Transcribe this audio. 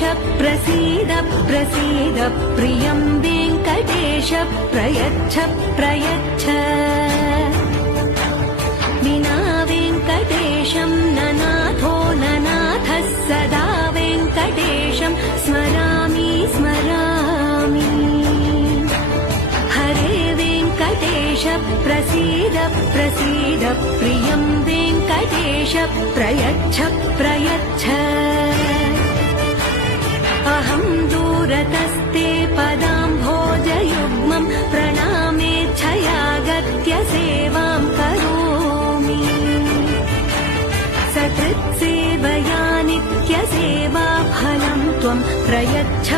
प्रसीद प्रसीद प्रियं वेङ्कटेश प्रयच्छ प्रयच्छ विना वेङ्कटेशं ननाथो ननाथः सदा वेङ्कटेशं स्मरामि स्मरामि हरे वेङ्कटेश प्रसीद प्रसीद प्रियं वेङ्कटेश प्रयच्छ प्रयच्छ अहं दूरतस्थ